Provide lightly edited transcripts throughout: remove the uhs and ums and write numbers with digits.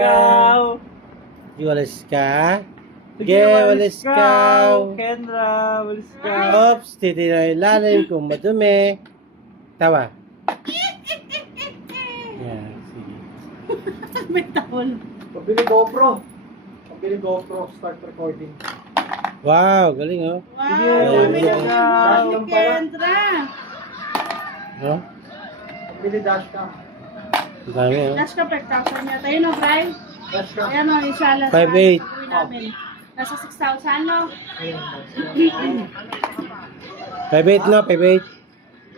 Ikaw. Walis ka? Sige, Walis ka. Kendra, walis ka. Oops, titira ilalim kung madumi. Tawa. Yan, sige. May tawol. Pabili GoPro. Pabili GoPro, start recording. Wow, galing oh. Wow, Sige, sabi sige. ni Kendra. No? Pabili dashcam. Ang dami oh. Dash ka pagtapos niya. Tayo no, Bray? Dashcam. Ayan o, inshallah. 5'8". Uwi namin. Nasa 6,000, no? 5'8" no, 5'8".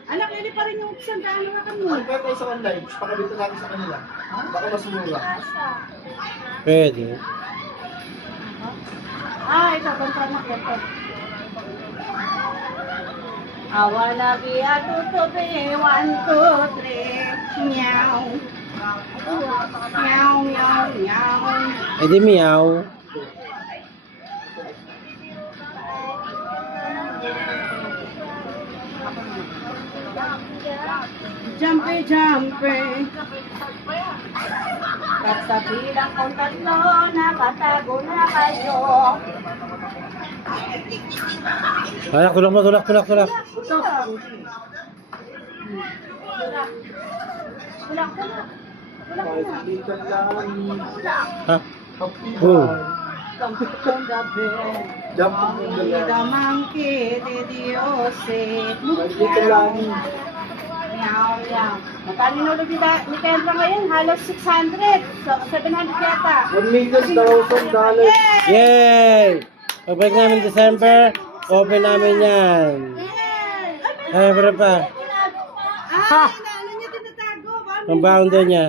Anak, hindi pa rin yung sandaan na kami. Ano ba tayo sa online? Pakabito natin sa kanila. Baka mas mura. Pwede. Ito, kontra mo, kontra. I wanna be a tutubi, 1, 2, 3, meow. Meow, meow, meow. Eh di meow. Jumpy, jumpy. Kasabilang kong tatlo, nakatago na kayo. Tulak, tulak mo, tulak, tulak, tulak. Ito. Tulak, tulak. Dito lang. Ha? Happy Oh. Jump on the bed. Jump on the The bed. monkey, the diose. Dito lang. Meow, meow. Magkano nulog ni Kendra ngayon? Halos 600. So, 700 yata. $1,000,000. Yay! Pagbalik namin December, open namin yan. Yay! Ay, pero pa. Ay, ano niya tinatago? Ang bounder niya.